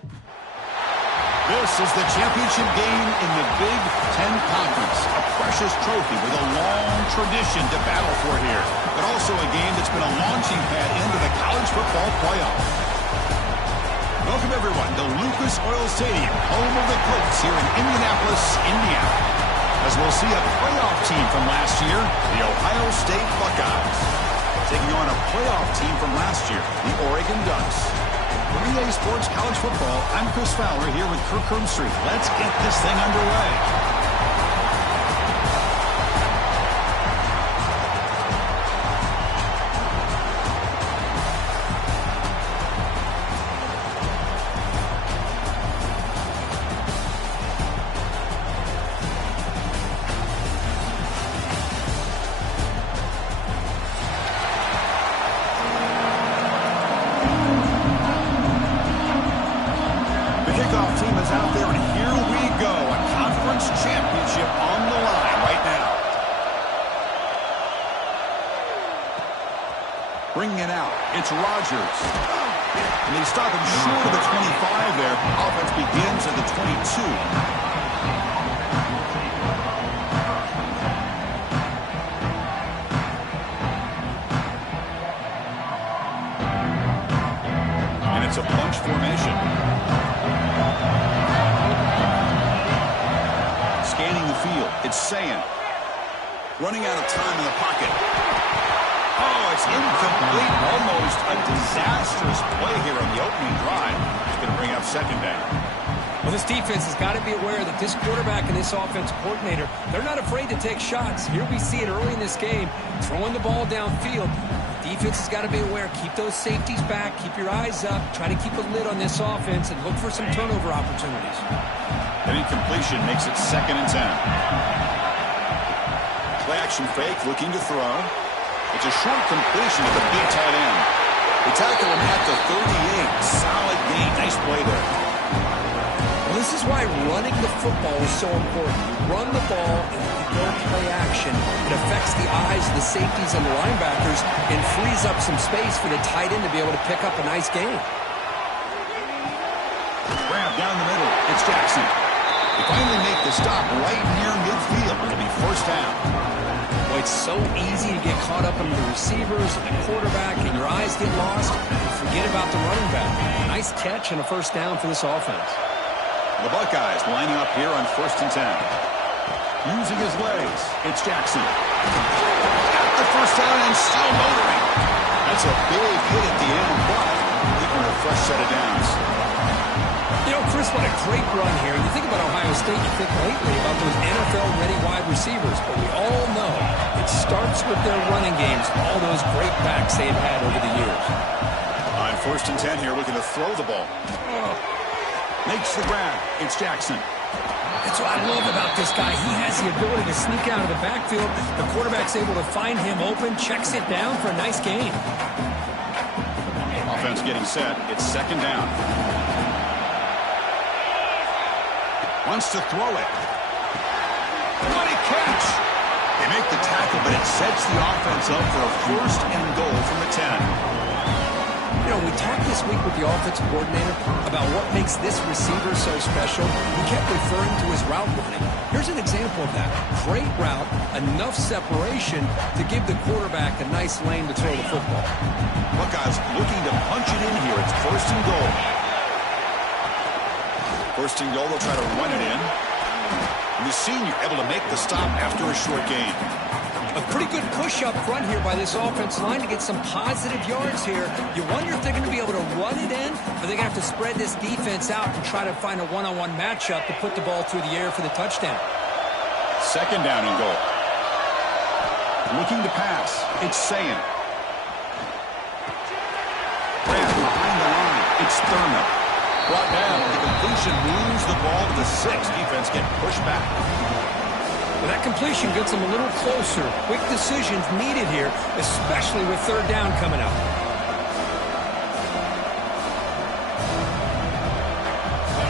This is the championship game in the Big Ten Conference. A precious trophy with a long tradition to battle for here. But also a game that's been a launching pad into the college football playoff. Welcome, everyone, to Lucas Oil Stadium, home of the Colts here in Indianapolis, Indiana. As we'll see a playoff team from last year, the Ohio State Buckeyes, taking on a playoff team from last year, the Oregon Ducks. For EA Sports College Football, I'm Chris Fowler here with Kirk Herbstreit. Let's get this thing underway. Bringing it out, it's Rodgers. And they stop him short of the 25 there. Offense begins at the 22. And it's a bunch formation. Scanning the field, it's Sayin. Running out of time in the pocket. Oh, it's incomplete. Almost a disastrous play here on the opening drive. It's going to bring up second down. Well, this defense has got to be aware that this quarterback and this offensive coordinator, they're not afraid to take shots. Here we see it early in this game, throwing the ball downfield. The defense has got to be aware. Keep those safeties back. Keep your eyes up. Try to keep a lid on this offense and look for some turnover opportunities. An incompletion makes it 2nd and 10. Play action fake, looking to throw. It's a short completion to the big tight end. They tackle him at the 38. Solid gain. Nice play there. Well, this is why running the football is so important. You run the ball and you go play action. It affects the eyes of the safeties and the linebackers and frees up some space for the tight end to be able to pick up a nice gain. Grab down the middle. It's Jackson. They finally make the stop right near midfield. It'll be first down. Boy, it's so easy to get caught up in the receivers and the quarterback, and your eyes get lost. Forget about the running back. Nice catch and a first down for this offense. The Buckeyes lining up here on 1st and 10. Using his legs, it's Jackson. Got the first down and still motoring. That's a big hit at the end, but even a fresh set of downs. You know, Chris, what a great run here. You think about Ohio State, you think lately about those NFL-ready wide receivers, but we all know it starts with their running games, all those great backs they've had over the years. On 1st and 10 here, looking to throw the ball. Makes the grab. It's Jackson. That's what I love about this guy. He has the ability to sneak out of the backfield. The quarterback's able to find him open, checks it down for a nice gain. Offense getting set. It's 2nd down. Wants to throw it. What a catch! They make the tackle, but it sets the offense up for a 1st and goal from the 10. You know, we talked this week with the offensive coordinator about what makes this receiver so special. He kept referring to his route running. Here's an example of that. Great route, enough separation to give the quarterback a nice lane to throw the football. Buckeyes looking to punch it in here. It's 1st and goal. 1st and goal, they'll try to run it in. And the senior able to make the stop after a short gain. A pretty good push up front here by this offensive line to get some positive yards here. You wonder if they're going to be able to run it in, or they're going to have to spread this defense out and try to find a one-on-one matchup to put the ball through the air for the touchdown. 2nd down and goal. Looking to pass. It's Sayin. Grab behind the line. It's Thurman. Brought down. The completion moves the ball to the 6. Defense getting pushed back. Well, that completion gets them a little closer. Quick decisions needed here, especially with 3rd down coming up.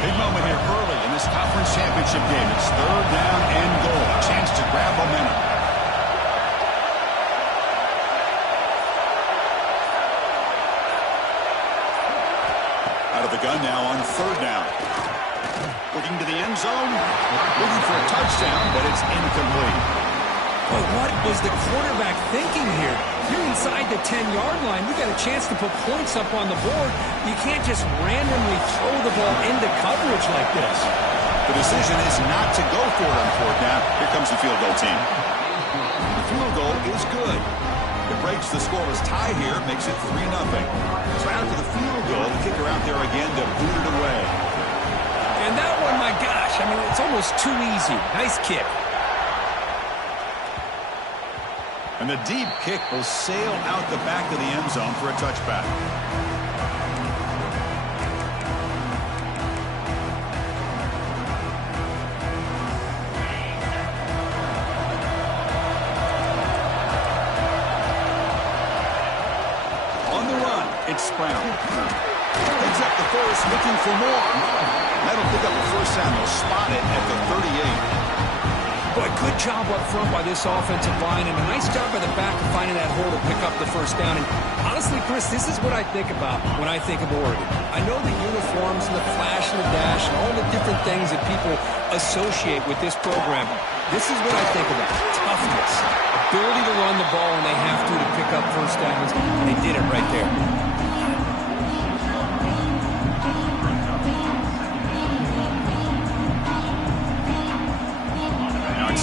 Big moment here early in this conference championship game. It's 3rd down and goal. A chance to grab momentum. Out of with the gun now on third down. Looking to the end zone. Looking for a touchdown, but it's incomplete. But what was the quarterback thinking here? You're inside the 10-yard line. You got a chance to put points up on the board. You can't just randomly throw the ball into coverage like this. The decision is not to go for it on fourth down. Here comes the field goal team. The field goal is good. It breaks the scoreless tie here, makes it 3-0. So after the field goal, the kicker out there again to boot it away. And that one, my gosh, I mean, it's almost too easy. Nice kick. And the deep kick will sail out the back of the end zone for a touchback. On the run, it's Brown. Picks up the first, looking for more. That'll pick up the first down. They'll spot it at the 38. Boy, good job up front by this offensive line, and a nice job by the back of finding that hole to pick up the first down. And honestly, Chris, this is what I think about when I think of Oregon. I know the uniforms and the flash and the dash and all the different things that people associate with this program. This is what I think about. Toughness, ability to run the ball when they have to pick up first downs, and they did it right there.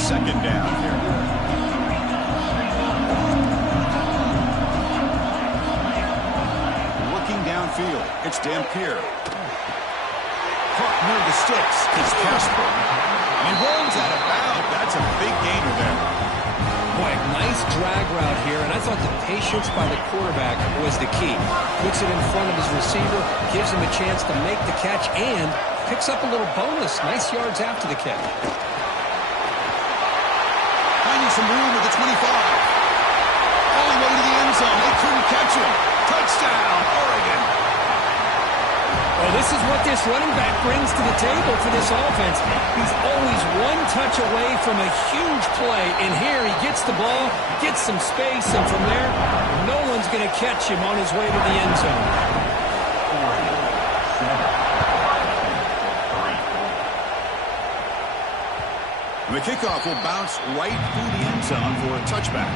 Second down here. Looking downfield, it's Dampier. Caught near the sticks, it's Casper. And he runs out of bounds. That's a big gainer there. Boy, nice drag route here, and I thought the patience by the quarterback was the key. Puts it in front of his receiver, gives him a chance to make the catch, and picks up a little bonus. Nice yards after the catch. Some room at the 25. All the way to the end zone. They couldn't catch him. Touchdown, Oregon. Well, this is what this running back brings to the table for this offense. He's always one touch away from a huge play. And here he gets the ball, gets some space, and from there, no one's going to catch him on his way to the end zone. The kickoff will bounce right through the end zone for a touchback.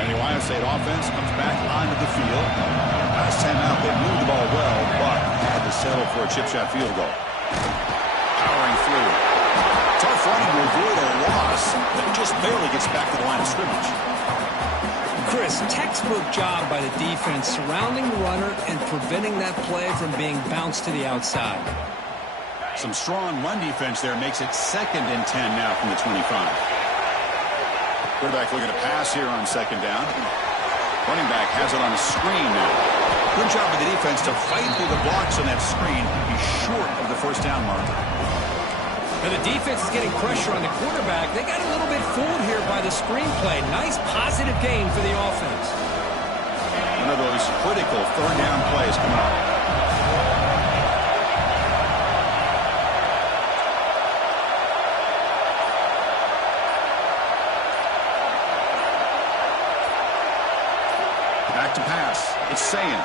And the Ohio State offense comes back onto the field. Last time out, they moved the ball well, but had to settle for a chip shot field goal. Powering through. Tough running to avoid a loss, but just barely gets back to the line of scrimmage. Chris, textbook job by the defense surrounding the runner and preventing that play from being bounced to the outside. Some strong run defense there makes it 2nd and 10 now from the 25. Quarterback looking to pass here on 2nd down. Running back has it on a screen now. Good job by the defense to fight through the blocks on that screen. He's short of the first down marker. And the defense is getting pressure on the quarterback. They got a little bit fooled here by the screenplay. Nice positive gain for the offense. One of those critical third down plays coming up. Back to pass. It's Sayin.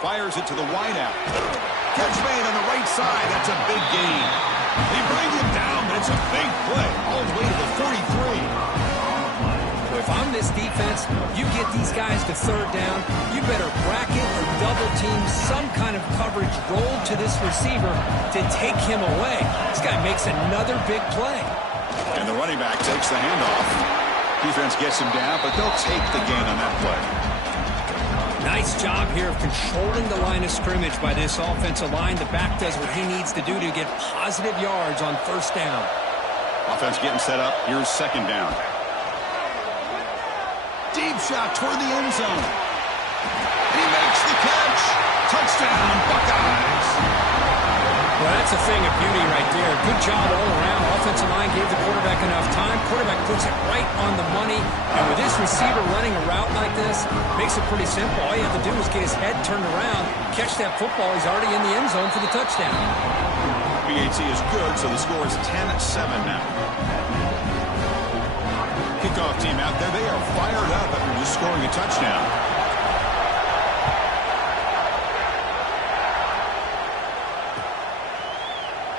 Fires it to the wideout. Catch made on the right side. That's a big gain. They bring him down, but it's a big play all the way to the 43. Well, if I'm this defense, you get these guys to third down, you better bracket or double team some kind of coverage rolled to this receiver to take him away. This guy makes another big play. And the running back takes the handoff. Defense gets him down, but they'll take the gain on that play. Nice job here of controlling the line of scrimmage by this offensive line. The back does what he needs to do to get positive yards on first down. Offense getting set up. Here's 2nd down. Deep shot toward the end zone. And he makes the catch. Touchdown, Buckeyes. Well, that's a thing of beauty right there. Good job all around. Offensive line gave the quarterback enough time. Quarterback puts it right on the money. And with this receiver running a route like this, makes it pretty simple. All you have to do is get his head turned around, catch that football. He's already in the end zone for the touchdown. PAT is good, so the score is 10-7 now. Kickoff team out there. They are fired up after just scoring a touchdown.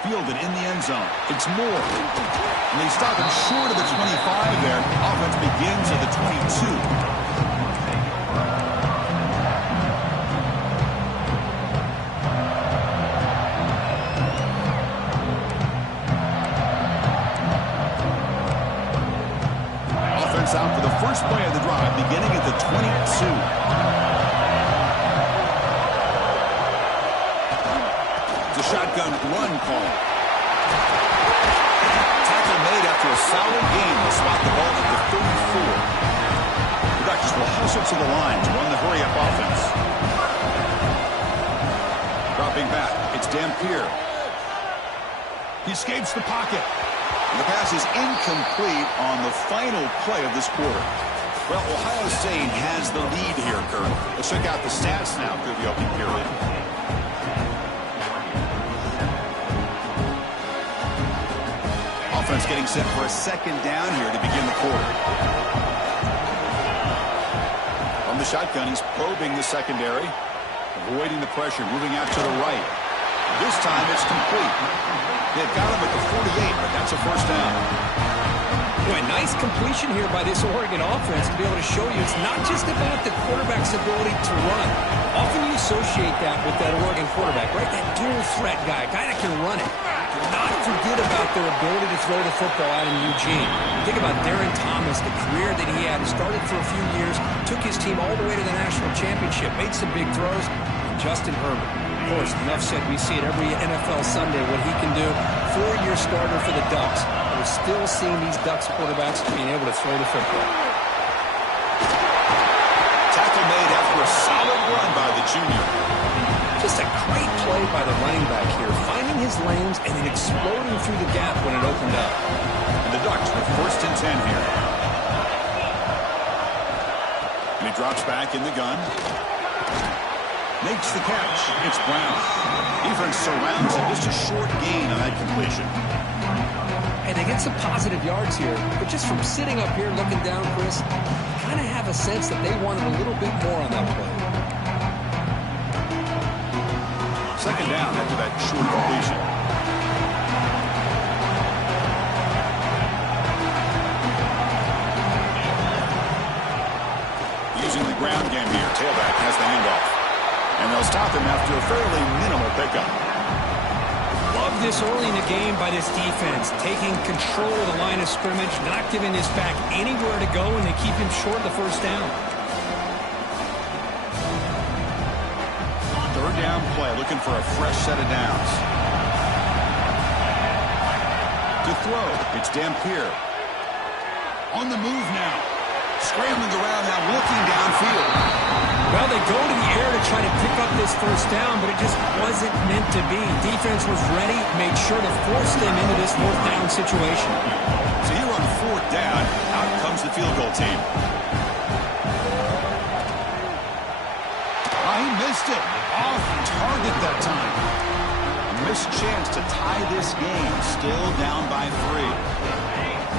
Fielded in the end zone. It's Moore. And they stop him short of the 25 there. Offense begins at the 22. Out for the first play of the drive, beginning at the 22. It's a shotgun run call. Tackle made after a solid gain. They'll spot the ball at the 34. The Ducks will hustle to the line to run the hurry-up offense. Dropping back, it's Dampier. He escapes the pocket. The pass is incomplete on the final play of this quarter. Well, Ohio State has the lead here, Kurt. Let's check out the stats now through the opening period. Offense getting set for a second down here to begin the quarter. From the shotgun, he's probing the secondary, avoiding the pressure, moving out to the right. This time it's complete. They've got him at the 48, but that's a first down. Boy, nice completion here by this Oregon offense to be able to show you it's not just about the quarterback's ability to run. Often you associate that with that Oregon quarterback, right? That dual threat guy that can run it. Do not forget about their ability to throw the football out in Eugene. Think about Darren Thomas, the career that he had. He started for a few years, took his team all the way to the national championship, made some big throws. And Justin Herbert. Of course, enough said, we see it every NFL Sunday what he can do. 4-year starter for the Ducks. We're still seeing these Ducks quarterbacks being able to throw the football. Tackle made after a solid run by the junior. Just a great play by the running back here, finding his lanes and then exploding through the gap when it opened up. And the Ducks with first and 10 here. And he drops back in the gun. Makes the catch. It's Brown. Defense surrounds him. Just a short gain on that completion. And they get some positive yards here. But just from sitting up here looking down, Chris, you kind of have a sense that they wanted a little bit more on that play. Second down after that short completion. Using the ground game here. Tailback has the handoff. And they'll stop him after a fairly minimal pickup. Love this early in the game by this defense. Taking control of the line of scrimmage, not giving this back anywhere to go, and they keep him short of the first down. Third down play, looking for a fresh set of downs. To throw, it's Dampier. On the move now. Scrambling around now, looking downfield. Well, they go to the air to try to pick up this first down, but it just wasn't meant to be. Defense was ready, made sure to force them into this fourth down situation. So here on fourth down, out comes the field goal team. Oh, he missed it. Off target that time. A missed chance to tie this game, still down by 3.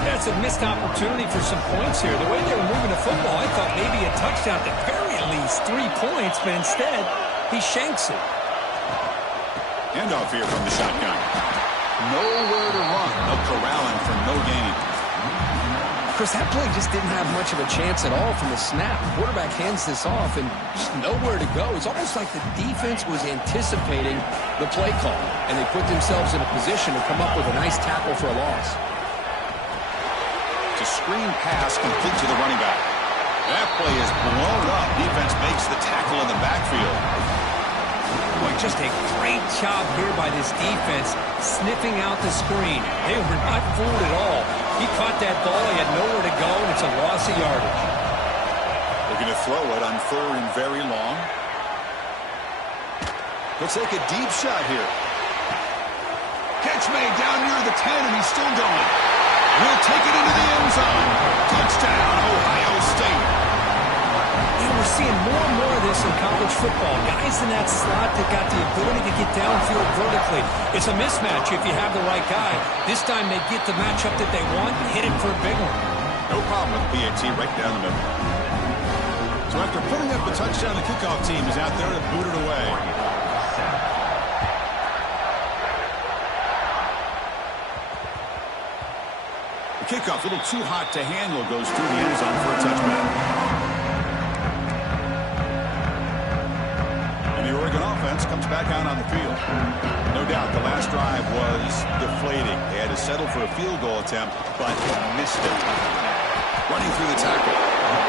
That's a missed opportunity for some points here. The way they were moving the football, I thought maybe a touchdown to bury at least 3 points, but instead, he shanks it. Handoff here from the shotgun. Nowhere to run. No corralling for no gain. Chris, that play just didn't have much of a chance at all from the snap. The quarterback hands this off and just nowhere to go. It's almost like the defense was anticipating the play call, and they put themselves in a position to come up with a nice tackle for a loss. Screen pass complete to the running back. That play is blown up. Defense makes the tackle in the backfield. Boy, just a great job here by this defense, sniffing out the screen. They were not fooled at all. He caught that ball. He had nowhere to go, and it's a loss of yardage. Looking to throw it on third and very long. Looks like a deep shot here. Catch made down near the 10, and he's still going. We'll take it into the end zone. Touchdown, Ohio State. And we're seeing more and more of this else in college football. Guys in that slot that got the ability to get downfield vertically. It's a mismatch if you have the right guy. This time they get the matchup that they want, hit it for a big one. No problem with PAT right down the middle. So after putting up the touchdown, the kickoff team is out there to boot it away. The kickoff, a little too hot to handle, goes through the end zone for a touchback. And the Oregon offense comes back out on the field. No doubt the last drive was deflating. They had to settle for a field goal attempt, but missed it. Running through the tackle.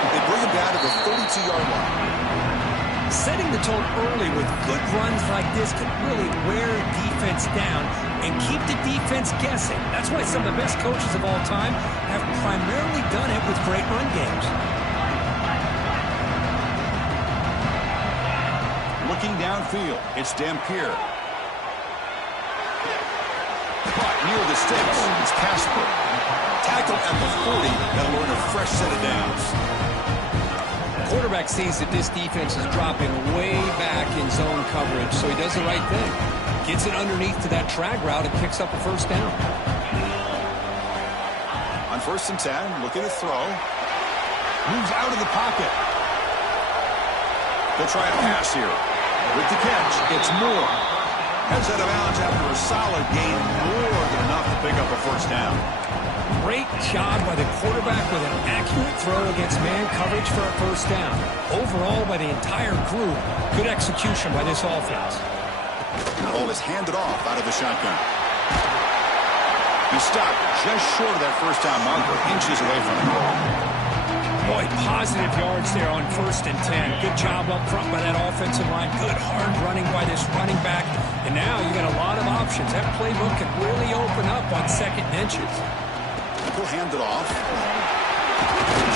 They bring him down to the 32-yard line. Setting the tone early with good runs like this can really wear a defense down and keep the defense guessing. That's why some of the best coaches of all time have primarily done it with great run games. Looking downfield, it's Dampier. But near the sticks, it's Casper. Tackled at the 40, that'll earn a fresh set of downs. Quarterback sees that this defense is dropping way back in zone coverage, so he does the right thing. Gets it underneath to that drag route and picks up a first down. On 1st and 10, looking to throw. Moves out of the pocket. They'll try a pass here. With the catch, it's Moore. Heads out of bounds after a solid gain, more than enough to pick up a first down. Great job by the quarterback with an accurate throw against man coverage for a first down. Overall, by the entire group, good execution by this offense. The ball is handed off out of the shotgun. He stopped just short of that first down marker, inches away from the ball. Boy, positive yards there on 1st and 10. Good job up front by that offensive line. Good hard running by this running back. And now you got a lot of options. That playbook can really open up on 2nd and inches. He'll hand it off.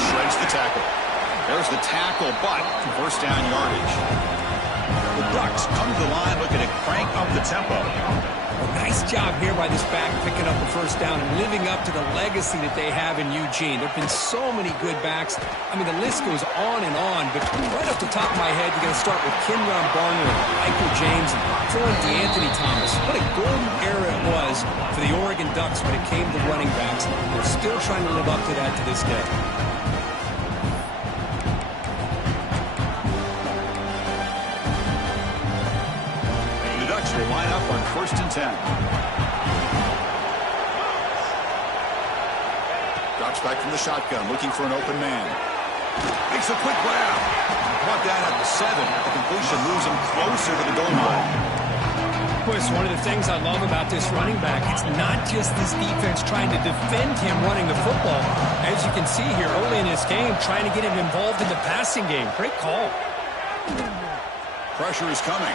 Shreds the tackle. There's the tackle, but first down yardage. The Ducks come to the line looking to crank up the tempo. Nice job here by this back picking up a first down and living up to the legacy that they have in Eugene. There have been so many good backs. I mean, the list goes on and on, but right off the top of my head, you're going to start with Kenron Barner, Michael James, and throw in DeAnthony Thomas. What a golden era it was for the Oregon Ducks when it came to running backs. They're still trying to live up to that to this day. Will line up on 1st and 10. Drops back from the shotgun, looking for an open man. Makes a quick grab. Brought down at the 7. The completion moves him closer to the goal line. Boy, it's one of the things I love about this running back. It's not just this defense trying to defend him running the football. As you can see here early in this game, trying to get him involved in the passing game. Great call. Pressure is coming.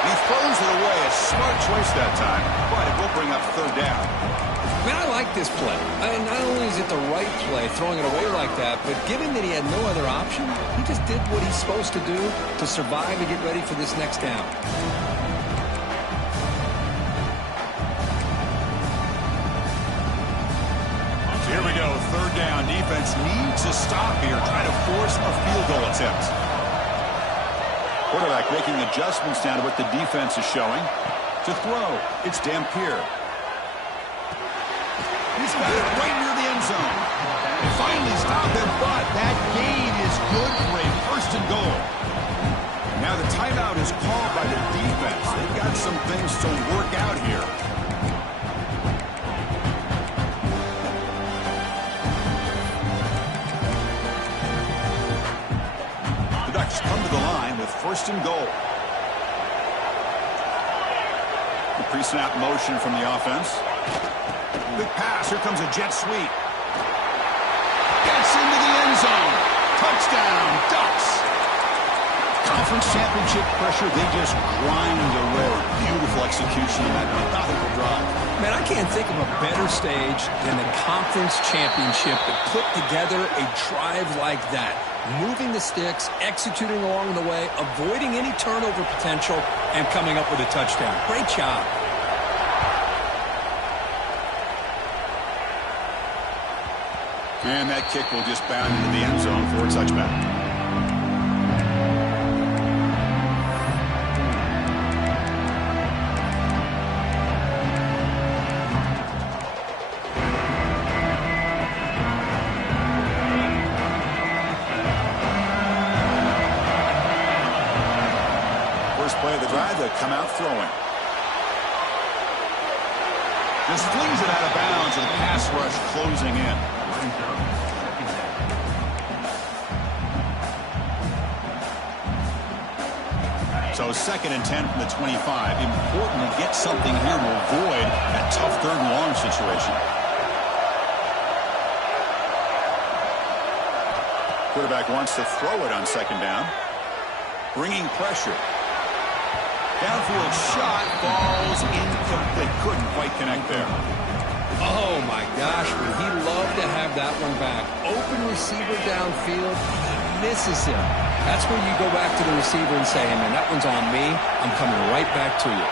He throws it away. A smart choice that time, but it will bring up 3rd down. Man, I like this play. Not only is it the right play, throwing it away like that, but given that he had no other option, he just did what he's supposed to do to survive and get ready for this next down. So here we go, 3rd down. Defense needs to stop here, trying to force a field goal attempt. Quarterback making adjustments down to what the defense is showing. To throw, it's Dampier. He's got it right near the end zone. They finally stop him, but that gain is good for a 1st and goal. Now the timeout is called by the defense. They've got some things to work out here. The Ducks come to the line with 1st and goal. The pre-snap motion from the offense. Big pass. Here comes a jet sweep. Gets into the end zone. Touchdown, Ducks. Conference championship pressure. They just grind away. Beautiful execution on that methodical drive. Man, I can't think of a better stage than the conference championship to put together a drive like that. Moving the sticks, executing along the way, avoiding any turnover potential, and coming up with a touchdown. Great job. And that kick will just bound into the end zone for a touchback. drive, they come out throwing. Just flings it out of bounds with a pass rush closing in. So 2nd and 10 from the 25. Important to get something here to avoid that tough 3rd and long situation. Quarterback wants to throw it on 2nd down. Bringing pressure. Downfield shot falls incomplete. Couldn't quite connect there. Oh, my gosh. Would he love to have that one back. Open receiver downfield. He misses him. That's where you go back to the receiver and say, hey, man, that one's on me. I'm coming right back to you.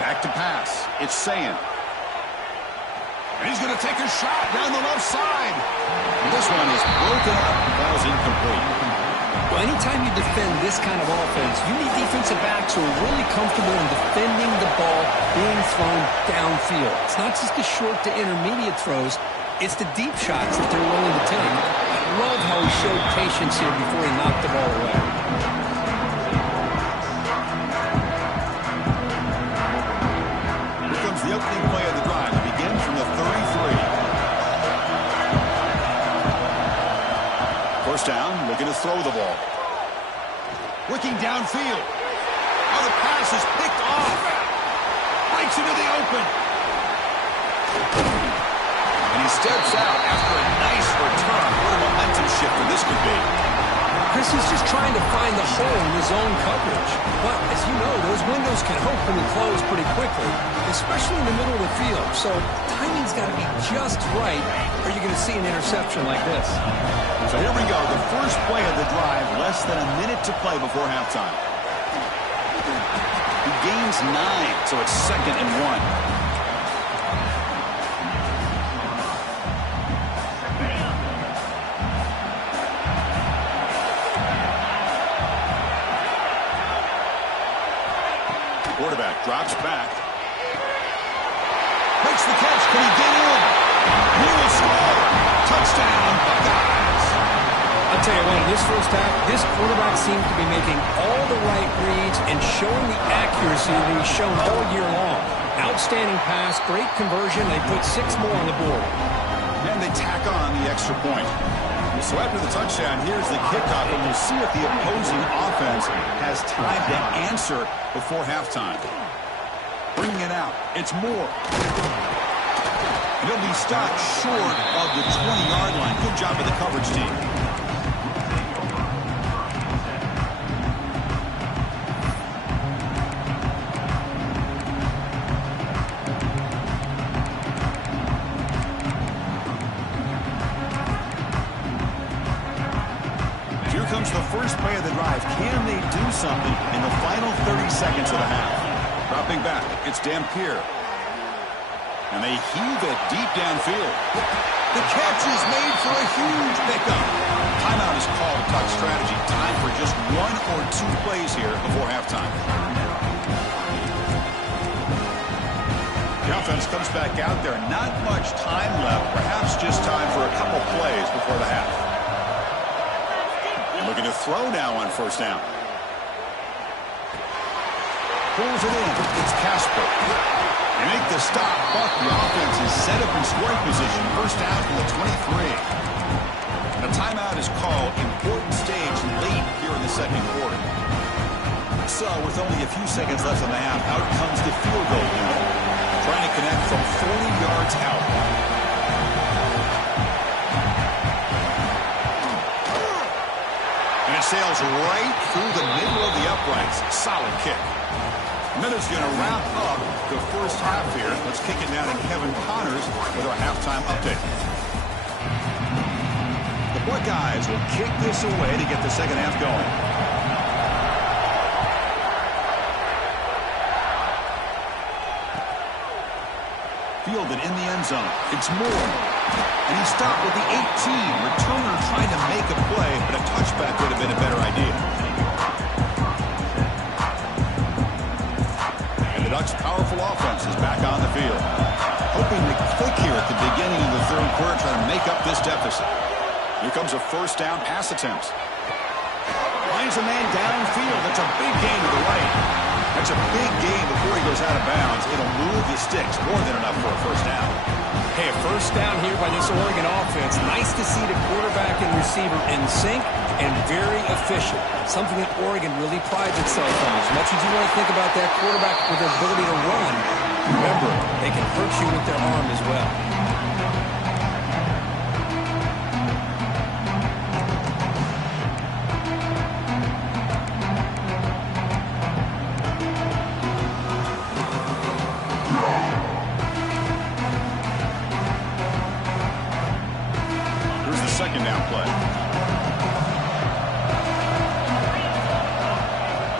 Back to pass. It's Sayin. And he's going to take a shot down the left side. And this one is broken up and falls incomplete. Well, anytime you defend this kind of offense, you need defensive backs who are really comfortable in defending the ball being thrown downfield. It's not just the short to intermediate throws. It's the deep shots that they're willing to take. I love how he showed patience here before he knocked the ball away. Here comes the opening play of the drive. It begins from the 33. First down, looking to throw the ball. Looking downfield. Oh, the pass is picked off. Breaks into the open. And he steps out after a nice return. What a momentum shifter this could be. Chris is just trying to find the hole in his own coverage. But, as you know, those windows can hopefully close pretty quickly, especially in the middle of the field. So, timing's got to be just right, or you're going to see an interception like this. So here we go, the first play of the drive, less than a minute to play before halftime. He gains 9, so it's 2nd and 1. Quarterback drops back. Makes the catch. Can he get in? He will score. Touchdown, Buckeyes. I'll tell you what, in this first half, this quarterback seemed to be making all the right reads and showing the accuracy that he's shown all year long. Outstanding pass, great conversion. They put 6 more on the board. And they tack on the extra point. So after the touchdown, here's the kickoff, and we'll see if the opposing offense has time to answer before halftime. Bringing it out. It's Moore. He'll be stopped short of the 20-yard line. Good job of the coverage team. Here comes the first play of the drive. Can they do something in the final 30 seconds of the half? Dropping back, it's Dampier. And they heave it deep downfield. The catch is made for a huge pickup. Timeout is called to talk strategy. Time for just 1 or 2 plays here before halftime. The offense comes back out there. Not much time left. Perhaps just time for a couple plays before the half. And looking to throw now on first down. Pulls it in. It's Casper. They make the stop, but the offense is set up in scoring position. First down from the 23. A timeout is called. Important stage late here in the second quarter. So, with only a few seconds left in the half, out comes the field goal unit. Trying to connect from 40 yards out. And it sails right through the middle of the uprights. Solid kick. And then it's going to wrap up the first half here. Let's kick it down to Kevin Connors with our halftime update. The Buckeyes will kick this away to get the second half going. Fielded in the end zone. It's Moore. And he stopped with the 18. Returner trying to make a play, but a touchback would have been a better idea. The Ducks' powerful offense is back on the field. Hoping to click here at the beginning of the third quarter, trying to make up this deficit. Here comes a first down pass attempt. Finds a man downfield. That's a big gain to the right. That's a big gain before he goes out of bounds. It'll move the sticks. More than enough for a first down. Hey, a first down here by this Oregon offense. Nice to see the quarterback and receiver in sync and very efficient. Something that Oregon really prides itself on. As much as you want to think about that quarterback with their ability to run, remember, they can hurt you with their arm as well. Second down play.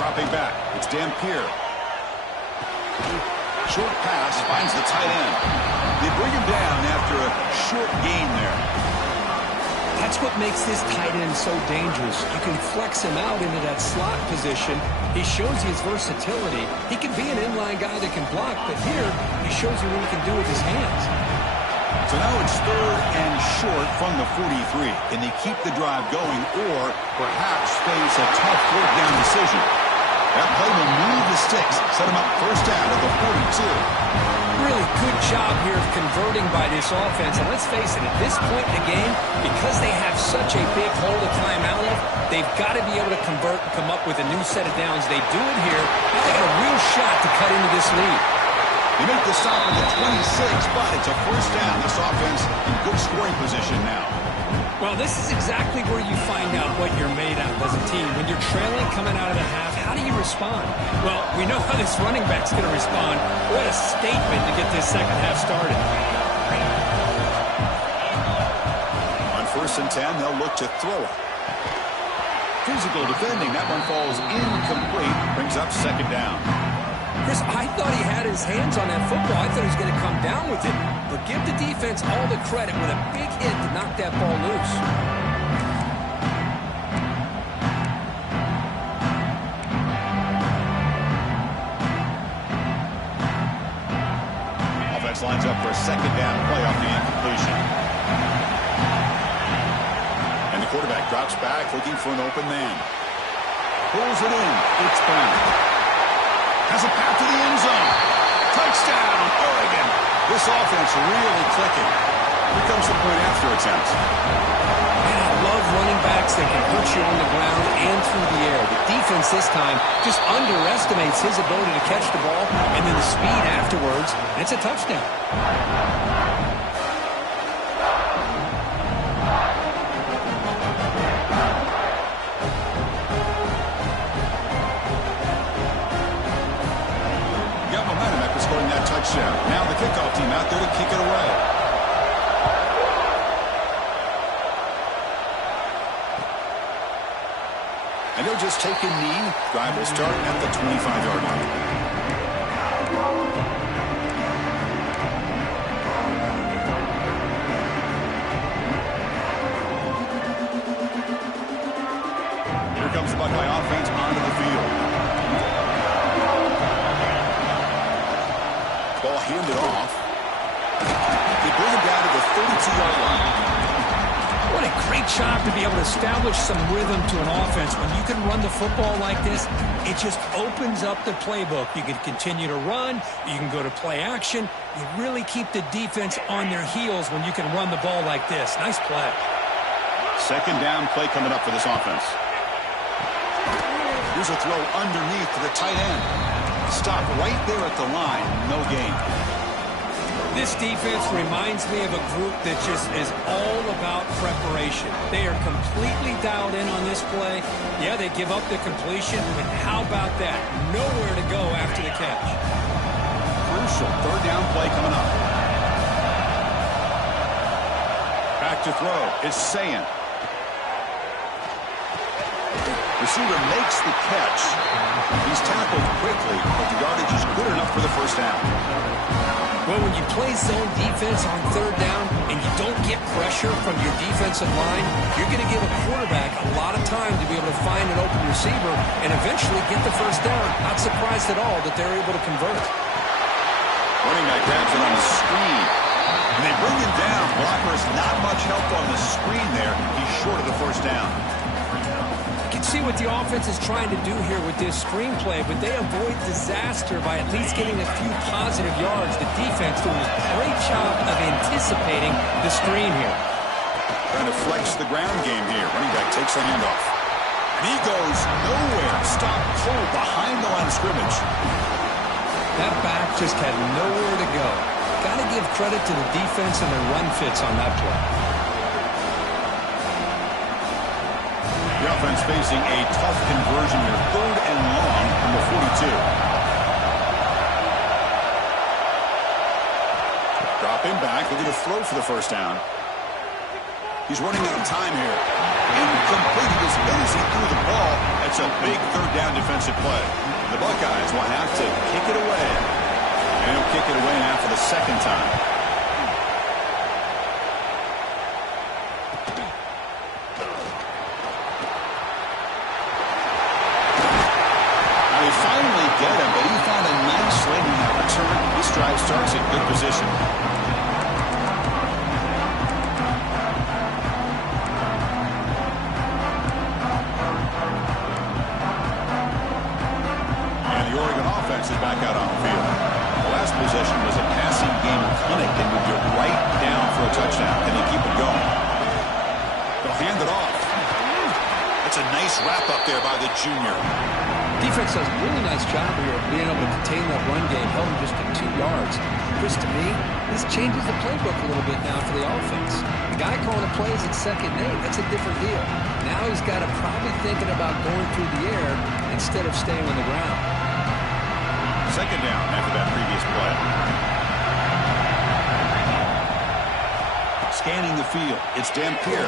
Dropping back. It's Dampier. Short pass finds the tight end. They bring him down after a short gain there. That's what makes this tight end so dangerous. You can flex him out into that slot position. He shows you his versatility. He can be an inline guy that can block, but here he shows you what he can do with his hands. So now it's third and short from the 43. Can they keep the drive going or perhaps face a tough fourth down decision? That play will move the sticks, set them up first down at the 42. Really good job here of converting by this offense. And let's face it, at this point in the game, because they have such a big hole to climb out of, they've got to be able to convert and come up with a new set of downs. They do it here. Now they got a real shot to cut into this lead. They make the stop at the 26, but it's a first down. This offense in good scoring position now. Well, this is exactly where you find out what you're made out of as a team. When you're trailing coming out of the half, how do you respond? Well, we know how this running back's going to respond. What a statement to get this second half started. On first and 10, they'll look to throw it. Physical defending. That one falls incomplete. Brings up second down. Chris, I thought he had his hands on that football. I thought he was going to come down with it. But give the defense all the credit with a big hit to knock that ball loose. Offense lines up for a second down play off the incompletion. And the quarterback drops back looking for an open man. Pulls it in. It's Brown. Has a path to the end zone. Touchdown, Oregon. This offense really clicking. Here comes the point after attempt. Man, I love running backs that can hurt you on the ground and through the air. The defense this time just underestimates his ability to catch the ball and then the speed afterwards. And it's a touchdown. Touchdown. Now the kickoff team out there to kick it away. And they'll just take a knee. Drive will start at the 25-yard line. Here comes the Buckeye offense onto the field. Ball handed off. They bring him down to the 32-yard line. What a great job to be able to establish some rhythm to an offense. When you can run the football like this, it just opens up the playbook. You can continue to run. You can go to play action. You really keep the defense on their heels when you can run the ball like this. Nice play. Second down play coming up for this offense. Here's a throw underneath to the tight end. Stop right there at the line. No gain. This defense reminds me of a group that just is all about preparation. They are completely dialed in on this play. Yeah, they give up the completion, but how about that? Nowhere to go after the catch. Crucial third down play coming up. Back to throw is Sayin. Receiver makes the catch. He's tackled quickly, but the yardage is good enough for the first down. Well, when you play zone defense on third down and you don't get pressure from your defensive line, you're going to give a quarterback a lot of time to be able to find an open receiver and eventually get the first down. Not surprised at all that they're able to convert. Running back grabs it on the screen. And they bring him down. Block receivers, not much help on the screen there. He's short of the first down. You can see what the offense is trying to do here with this screenplay, but they avoid disaster by at least getting a few positive yards. The defense doing a great job of anticipating the screen here. Trying to flex the ground game here. Running back takes the handoff. And he goes nowhere. Stopped cold behind the line of scrimmage. That back just had nowhere to go. Got to give credit to the defense and their run fits on that play. The offense facing a tough conversion here. 3rd and long from the 42. Dropping back, looking to throw for the first down. He's running out of time here. Incomplete. As good as he threw the ball, that's a big 3rd down defensive play. The Buckeyes will have to kick it away. And he'll kick it away now for the 2nd time. Now they finally get him, but he found a nice lane in that return. This drive starts in good position. Is back out on the field. The last possession was a passing game clinic. They moved it right down for a touchdown. Can they keep it going? They'll hand it off. That's a nice wrap up there by the junior. Defense does a really nice job here of being able to contain that run game. Held him just to 2 yards. Chris, to me, this changes the playbook a little bit now for the offense. The guy calling the plays at 2nd and 8, that's a different deal. Now he's got to probably thinking about going through the air instead of staying on the ground. 2nd down after that previous play. Scanning the field. It's Dampier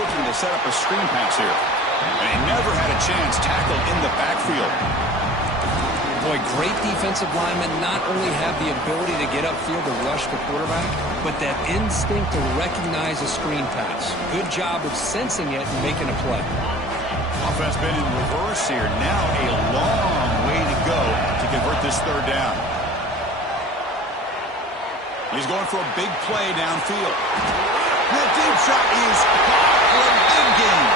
looking to set up a screen pass here. And he never had a chance. Tackle in the backfield. Boy, great defensive linemen not only have the ability to get upfield to rush the quarterback, but that instinct to recognize a screen pass. Good job of sensing it and making a play. Offense been in reverse here. Now a long way to go to convert this 3rd down. He's going for a big play downfield. That deep shot is caught for a big gain.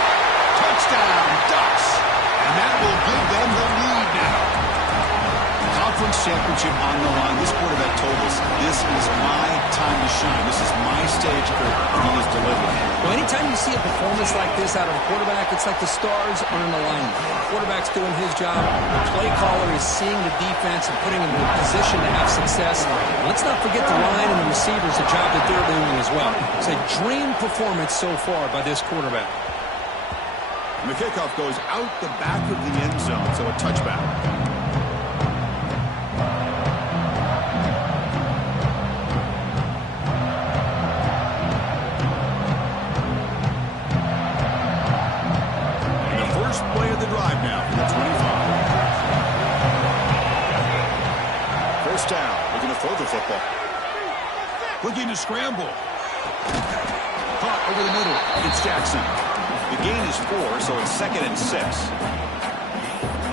Touchdown, Ducks. And that will give them the lead now. Conference championship on the line. This quarterback told us, this is my time to shine. This is my stage, Kurt, and he is delivering. Well, anytime you see a performance like this out of a quarterback, it's like the stars are in alignment. The quarterback's doing his job. The play caller is seeing the defense and putting him in a position to have success. Let's not forget the line and the receivers, the job that they're doing as well. It's a dream performance so far by this quarterback. And the kickoff goes out the back of the end zone, so a touchback. Play of the drive now from the 25. 1st down. Looking to throw the football. Looking to scramble. Caught over the middle. It's Jackson. The gain is 4, so it's 2nd and 6.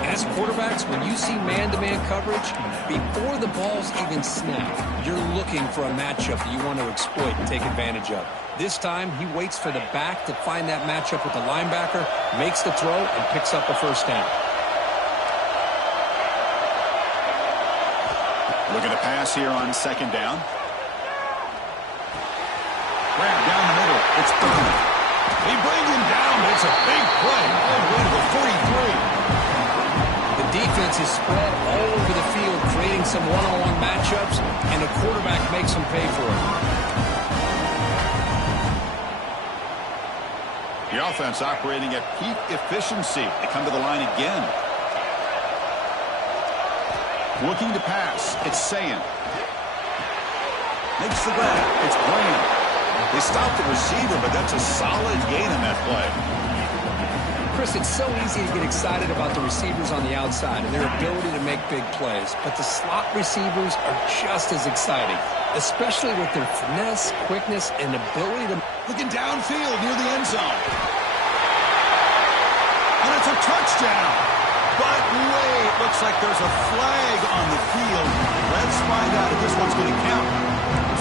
As quarterbacks, when you see man-to-man coverage, before the ball's even snapped, you're looking for a matchup that you want to exploit and take advantage of. This time, he waits for the back to find that matchup with the linebacker, makes the throw, and picks up the 1st down. Looking to pass here on 2nd down. Grab down the middle. It's Thurman. He brings him down, but it's a big play all the way to the 43. The defense is spread all over the field, creating some one-on-one matchups, and the quarterback makes them pay for it. The offense operating at peak efficiency. They come to the line again. Looking to pass. It's Sayin. Makes the grab. It's Graham. They stopped the receiver, but that's a solid gain on that play. Chris, it's so easy to get excited about the receivers on the outside and their ability to make big plays, but the slot receivers are just as exciting, especially with their finesse, quickness, and ability to... Looking downfield near the end zone. And it's a touchdown. But wait, looks like there's a flag on the field. Let's find out if this one's going to count.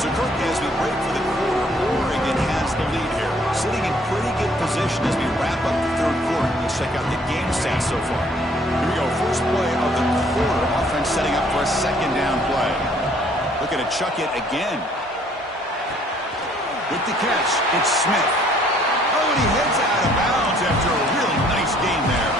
So, Kirk, as we break for the quarter or formation as we wrap up the third quarter. Let's check out the game stats so far. Here we go. First play of the quarter. Offense setting up for a second down play. Looking to chuck it again. With the catch, it's Smith. Oh, and he heads out of bounds after a really nice gain there.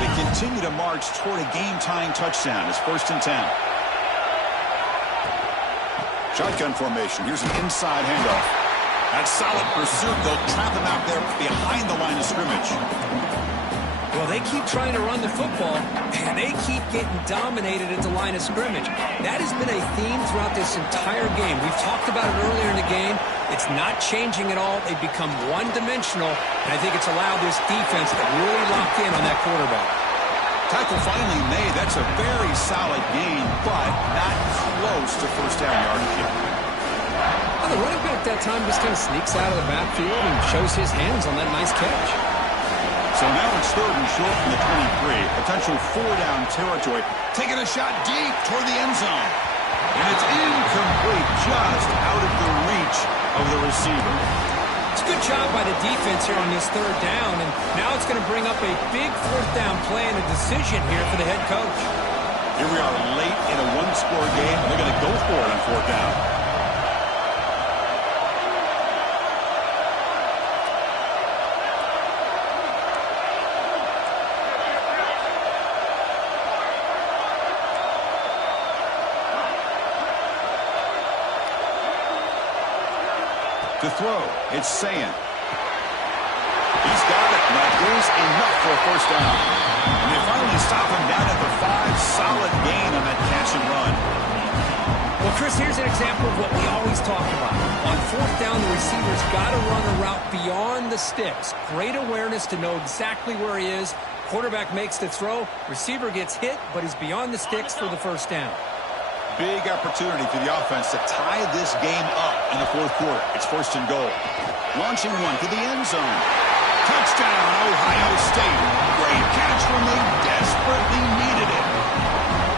They continue to march toward a game-tying touchdown. It's 1st and 10. Shotgun formation. Here's an inside handoff. That's solid pursuit. They'll trap him out there behind the line of scrimmage. Well, they keep trying to run the football, and they keep getting dominated at the line of scrimmage. That has been a theme throughout this entire game. We've talked about it earlier in the game. It's not changing at all. They've become one-dimensional, and I think it's allowed this defense to really lock in on that quarterback. Tackle finally made. That's a very solid gain, but not close to first down yardage yet. Well, the running back that time just kind of sneaks out of the backfield and shows his hands on that nice catch. So now it's 3rd and short from the 23. Potential 4-down territory. Taking a shot deep toward the end zone. And it's incomplete, just out of the reach of the receiver. It's a good job by the defense here on this 3rd down. And now it's going to bring up a big 4th down play and a decision here for the head coach. Here we are late in a one-score game, and they're going to go for it on 4th down. To throw, it's Sayin. He's got it, and that is enough for a 1st down. And they finally stop him down at the 5. Solid gain on that catch and run. Well, Chris, here's an example of what we always talk about. On 4th down, the receiver's got to run a route beyond the sticks. Great awareness to know exactly where he is. Quarterback makes the throw. Receiver gets hit, but he's beyond the sticks for the 1st down. Big opportunity for the offense to tie this game up in the 4th quarter. It's 1st and goal. Launching one to the end zone. Touchdown, Ohio State. Great catch when they desperately needed it.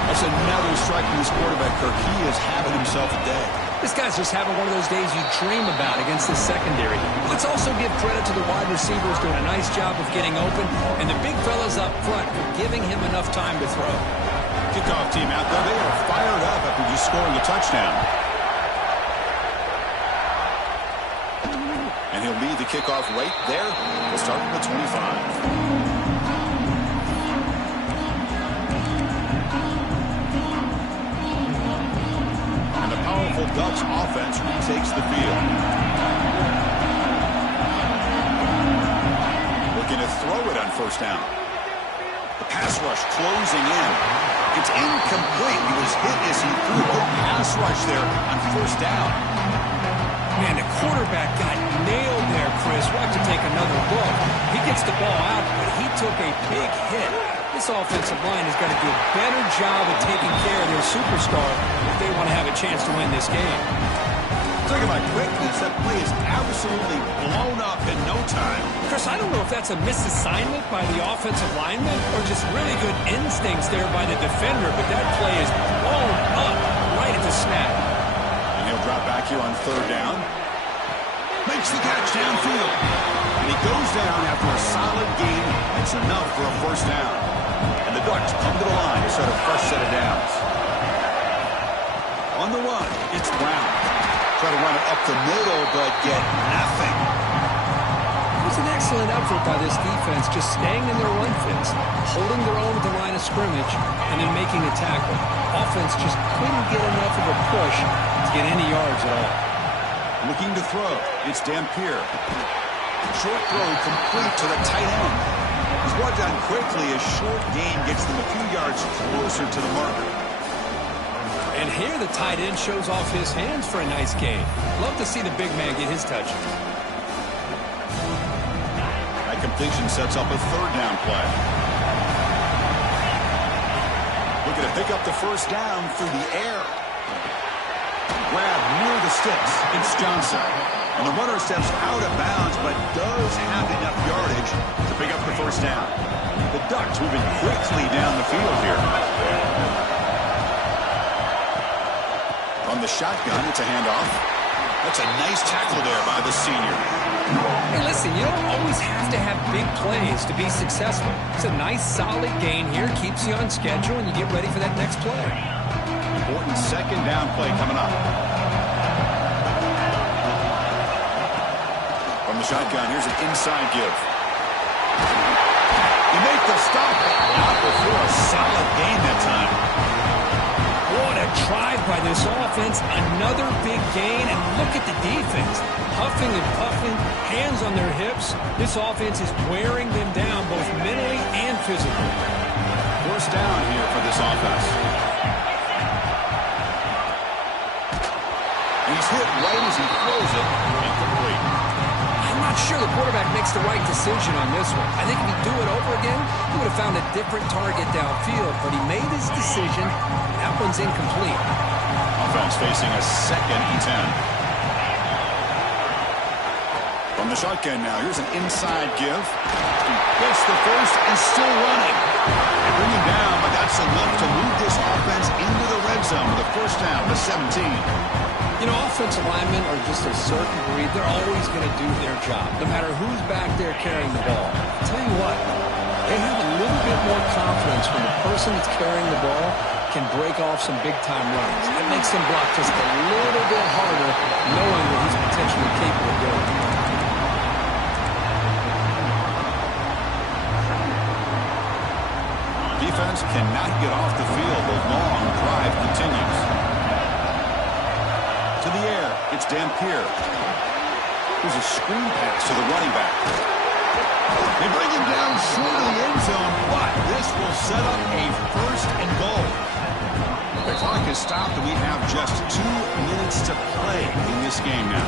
That's another strike from this quarterback, Kirk. He is having himself a day. This guy's just having one of those days you dream about against the secondary. Let's also give credit to the wide receivers doing a nice job of getting open, and the big fellas up front for giving him enough time to throw. Kickoff team out there. They are fired up after just scoring a touchdown. And he'll lead the kickoff right there. We'll start from the 25. And the powerful Ducks offense retakes the field. Looking to throw it on 1st down. The pass rush closing in. It's incomplete. He was hit as he threw a good pass rush there on 1st down. Man, the quarterback got nailed there, Chris. We'll have to take another look. He gets the ball out, but he took a big hit. This offensive line has got to do a better job of taking care of their superstar if they want to have a chance to win this game. Talking about quickness, that play is absolutely blown up in no time. Chris, I don't know if that's a misassignment by the offensive lineman or just really good instincts there by the defender, but that play is blown up right at the snap. And he'll drop back here on 3rd down. Makes the catch downfield. And he goes down after a solid gain. It's enough for a 1st down. And the Ducks come to the line to start a fresh set of downs. On the run, it's Brown. Try to run it up the middle, but get nothing. It was an excellent effort by this defense, just staying in their run fits, holding their own at the line of scrimmage, and then making a tackle. Offense just couldn't get enough of a push to get any yards at all. Looking to throw. It's Dampier. Short throw complete to the tight end. He's brought down quickly. A short gain gets them a few yards closer to the marker. And here the tight end shows off his hands for a nice gain. Love to see the big man get his touches. That completion sets up a 3rd down play. Looking to pick up the 1st down through the air. Grab near the sticks. It's Johnson. And the runner steps out of bounds, but does have enough yardage to pick up the 1st down. The Ducks moving quickly down the field here. From the shotgun, it's a handoff. That's a nice tackle there by the senior. Hey, listen, you don't always have to have big plays to be successful. It's a nice, solid gain here. Keeps you on schedule, and you get ready for that next play. Important second down play coming up. From the shotgun, here's an inside give. You make the stop, but not before a solid gain that time. What a drive by this offense. Another big gain, and look at the defense. Huffing and puffing, hands on their hips. This offense is wearing them down both mentally and physically. First down here for this offense. He's hit right as he throws it. Incomplete. I'm not sure the quarterback makes the right decision on this one. I think if he'd do it over again, he would have found a different target downfield, but he made his decision. That one's incomplete. Offense facing a 2nd and 10. From the shotgun now, here's an inside give. He gets the first and still running. They bring him down, but that's enough to move this offense into the red zone with a first down to 17. You know, offensive linemen are just a certain breed. They're always going to do their job, no matter who's back there carrying the ball. I'll tell you what, they have a little bit more confidence when the person that's carrying the ball can break off some big-time runs. That makes them block just a little bit harder, knowing what he's potentially capable of doing. Defense cannot get off the field. The long drive continues. To the air, it's Dampier. There's a screen pass to the running back. They bring him down short of the end zone, but this will set up a first and goal. The clock is stopped, and we have just 2 minutes to play in this game now.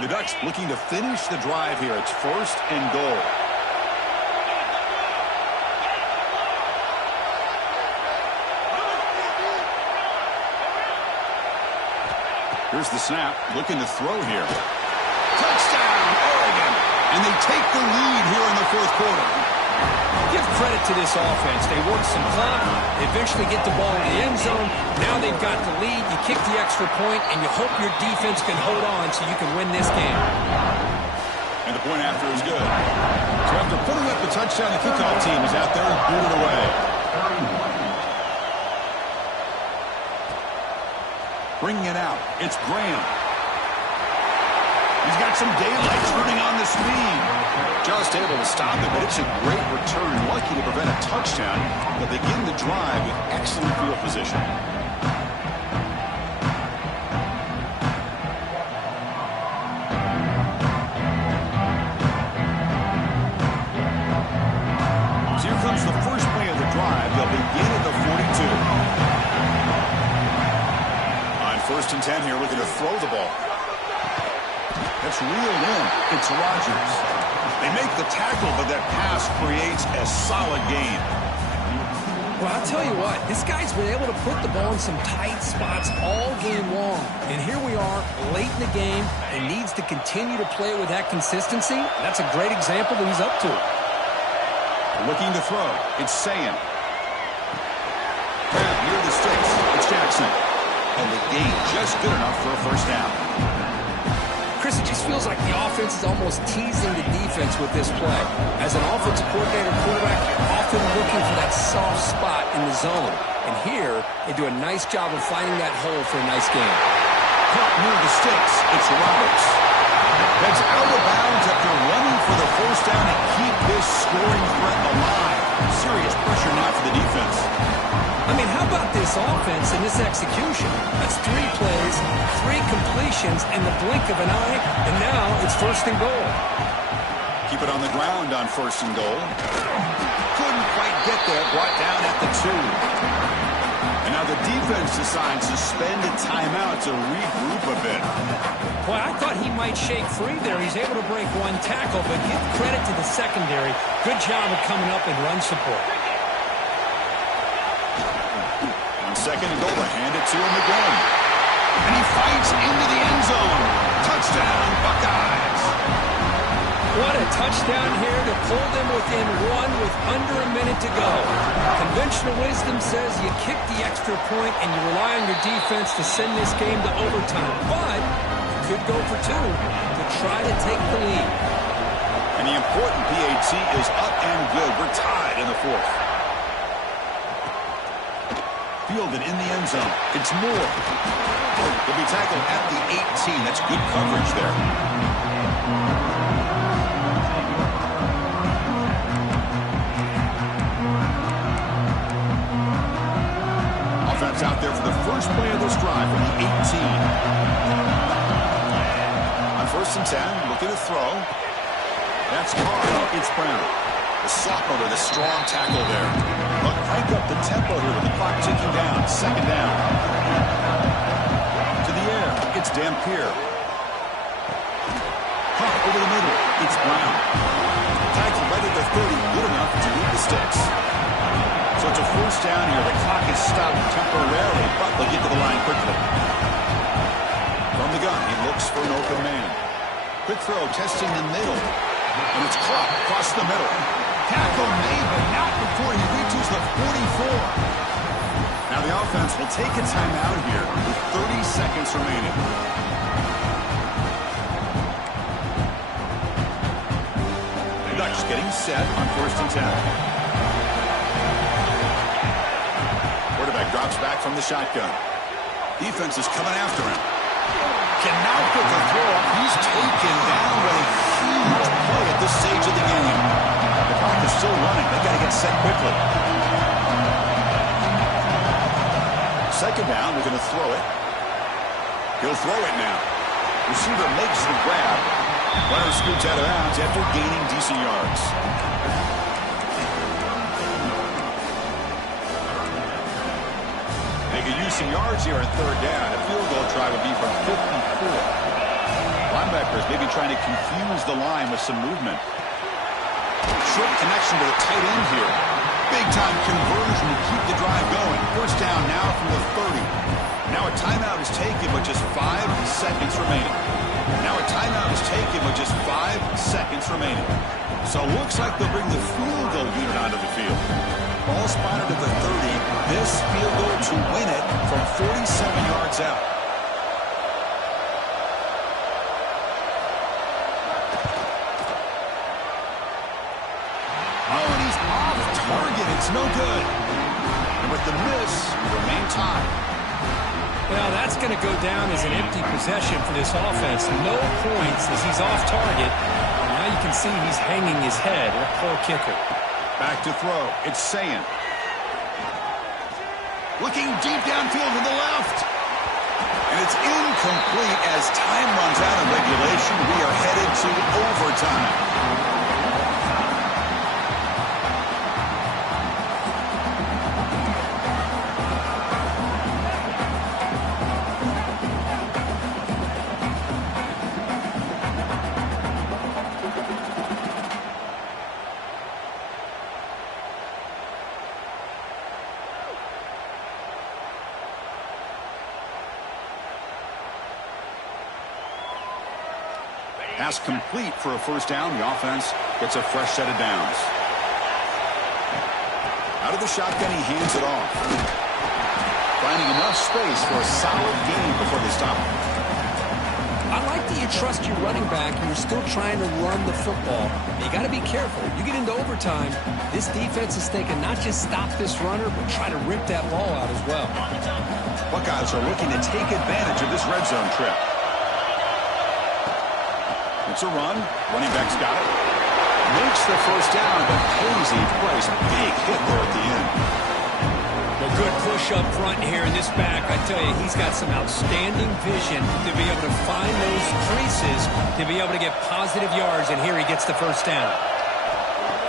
The Ducks looking to finish the drive here. It's 1st and goal. Here's the snap. Looking to throw here. Touchdown, Oregon! And they take the lead here in the 4th quarter. Give credit to this offense. They work some clock. They eventually get the ball in the end zone. Now they've got the lead. You kick the extra point, and you hope your defense can hold on so you can win this game. And the point after is good. So after putting up the touchdown, the kickoff team is out there and booted away. Bringing it out, it's Graham. He's got some daylight turning on the speed. Just able to stop it, but it's a great return. Lucky to prevent a touchdown, but they begin the drive with excellent field position. So here comes the first play of the drive. They'll begin at the 42. On 1st and 10 here, looking to throw the ball. That's reeled in. It's Rodgers. They make the tackle, but that pass creates a solid gain. Well, I'll tell you what, this guy's been able to put the ball in some tight spots all game long. And here we are, late in the game, and needs to continue to play with that consistency. That's a great example that he's up to. Looking to throw. It's Sayan. Near the sticks. It's Jackson. And the gain just good enough for a first down. Chris, it just feels like the offense is almost teasing the defense with this play. As an offensive coordinator quarterback, you're often looking for that soft spot in the zone. And here, they do a nice job of finding that hole for a nice game. Caught near the sticks. It's Roberts. That's out of bounds after running for the first down and keep this scoring threat alive. Serious pressure now for the defense. I mean, how about this offense and this execution? That's 3 plays, 3 completions in the blink of an eye, and now it's 1st and goal. Keep it on the ground on 1st and goal. Couldn't quite get there, brought down at the 2. And now the defense decides to spend a timeout to regroup a bit. Boy, I thought he might shake free there. He's able to break 1 tackle, but give credit to the secondary. Good job of coming up and run support. 2nd and goal to hand it to him again. And he fights into the end zone. Touchdown, Buckeyes. What a touchdown here to pull them within one with under a minute to go. Conventional wisdom says you kick the extra point and you rely on your defense to send this game to overtime. But you could go for 2 to try to take the lead. And the important PAT is up and good. We're tied in the 4th. Fielded in the end zone. It's Moore. He'll be tackled at the 18. That's good coverage there. Offense out there for the first play of this drive from the 18. On 1st and 10, looking to throw. That's Carr. It's Brown. The sophomore with a strong tackle there. But crank up the tempo here with the clock ticking down. 2nd down. To the air. It's Dampier. Over the middle. It's Brown. Tackle right at the 30. Good enough to beat the sticks. So it's a 1st down here. The clock is stopped temporarily, but they'll get to the line quickly. From the gun, he looks for an open man. Quick throw, testing the middle. And it's caught across the middle. Tackle made, but not before he reaches the 44. Now the offense will take a timeout here with 30 seconds remaining. The Ducks getting set on 1st and 10. Quarterback drops back from the shotgun. Defense is coming after him. Cannot get the throw up. He's taken down with a huge play at this stage of the game. The clock is still running. They've got to get set quickly. 2nd down. We're going to throw it. He'll throw it now. Receiver makes the grab. Runner scoots out of bounds after gaining decent yards. They could use some yards here on 3rd down. A field goal try would be from 54. Linebackers maybe trying to confuse the line with some movement. Short connection to the tight end here. Big-time conversion to keep the drive going. 1st down now from the 30. Now a timeout is taken with just 5 seconds remaining. Now a timeout is taken with just 5 seconds remaining. So it looks like they'll bring the field goal unit onto the field. Ball spotted at the 30. This field goal to win it from 47 yards out. Oh, and he's off target. It's no good. And with the miss, we remain tied. Well, that's going to go down as an empty possession for this offense. No points as he's off target. Now you can see he's hanging his head. A poor kicker. Back to throw. It's Sayin. Looking deep downfield to the left. And it's incomplete as time runs out of regulation. We are headed to overtime. Pass complete for a 1st down. The offense gets a fresh set of downs. Out of the shotgun, he hands it off. Finding enough space for a solid gain before they stop him. I like that you trust your running back and you're still trying to run the football. You got to be careful. You get into overtime, this defense is thinking not just stop this runner, but try to rip that ball out as well. Buckeyes are looking to take advantage of this red zone trip. It's a run. Running back's got it. Makes the 1st down, but Posey plays a big hit there at the end. Well, good push up front here in this back. I tell you, he's got some outstanding vision to be able to find those creases, to be able to get positive yards, and here he gets the 1st down.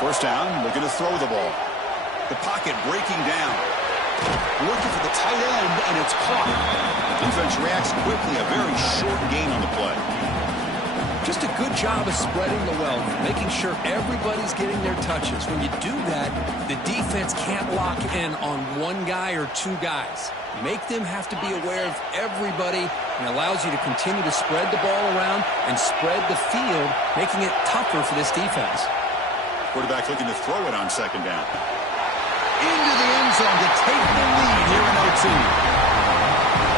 1st down, looking to throw the ball. The pocket breaking down. Looking for the tight end, and it's caught. The defense reacts quickly. A very short gain on the play. Just a good job of spreading the wealth, making sure everybody's getting their touches. When you do that, the defense can't lock in on one guy or two guys. Make them have to be aware of everybody, and allows you to continue to spread the ball around and spread the field, making it tougher for this defense. Quarterback looking to throw it on second down. Into the end zone to take the lead here in OT.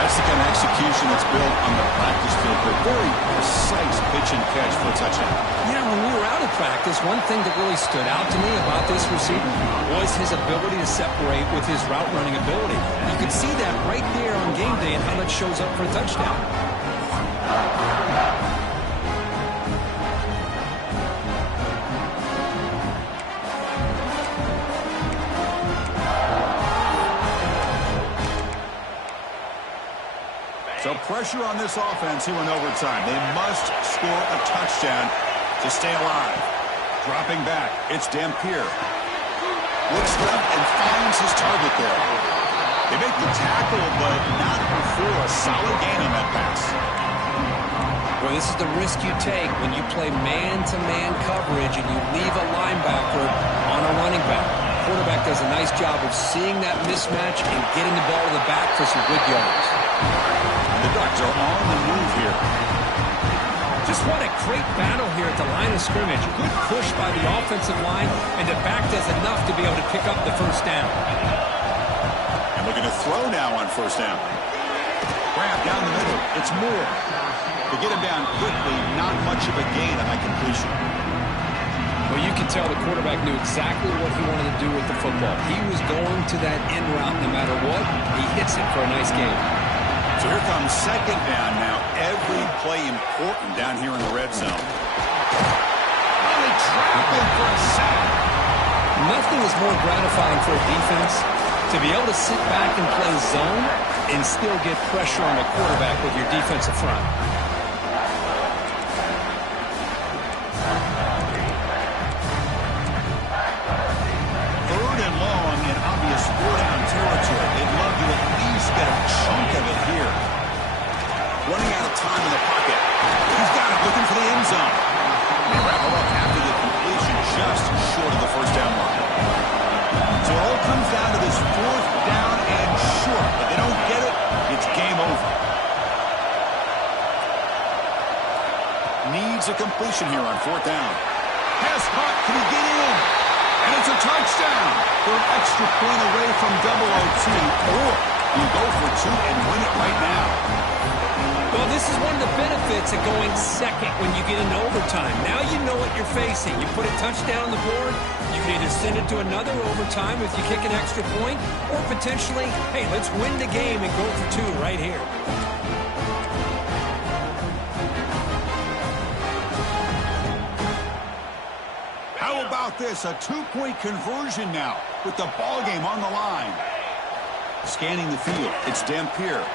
That's the kind of execution that's built on the practice field. But very precise pitch and catch for a touchdown. Yeah, when we were out of practice, one thing that really stood out to me about this receiver was his ability to separate with his route running ability. You could see that right there on game day and how that shows up for a touchdown. So pressure on this offense here in overtime. They must score a touchdown to stay alive. Dropping back, it's Dampier. Looks left and finds his target there. They make the tackle, but not before a solid gain on that pass. Well, this is the risk you take when you play man-to-man coverage and you leave a linebacker on a running back. The quarterback does a nice job of seeing that mismatch and getting the ball to the back for some good yards. The Ducks are on the move here. Just what a great battle here at the line of scrimmage. Good push by the offensive line, and the back does enough to be able to pick up the first down. And looking to throw now on first down. Grab down the middle. It's Moore. To get him down quickly, not much of a gain on that completion. Well, you can tell the quarterback knew exactly what he wanted to do with the football. He was going to that end route no matter what. He hits it for a nice game. So here comes second down now. Every play important down here in the red zone. Only trapping for a sack. Nothing is more gratifying for a defense to be able to sit back and play zone and still get pressure on the quarterback with your defensive front. Third and long in obvious four-down territory. They'd love to at least get a chunk of it here. Running out of time in the pocket. He's got it, looking for the end zone. They wrap him up after the completion, just short of the first down line. So it all comes down to this fourth down and short. If they don't get it, it's game over. Needs a completion here on fourth down. Pass caught, can he get in? And it's a touchdown. They're an extra point away from double OT, or you go for two and win it right now. Well, this is one of the benefits of going second when you get into overtime. Now you know what you're facing. You put a touchdown on the board, you can either send it to another overtime if you kick an extra point, or potentially, hey, let's win the game and go for two right here. How about this? A two-point conversion now with the ball game on the line. Scanning the field, it's Dampier.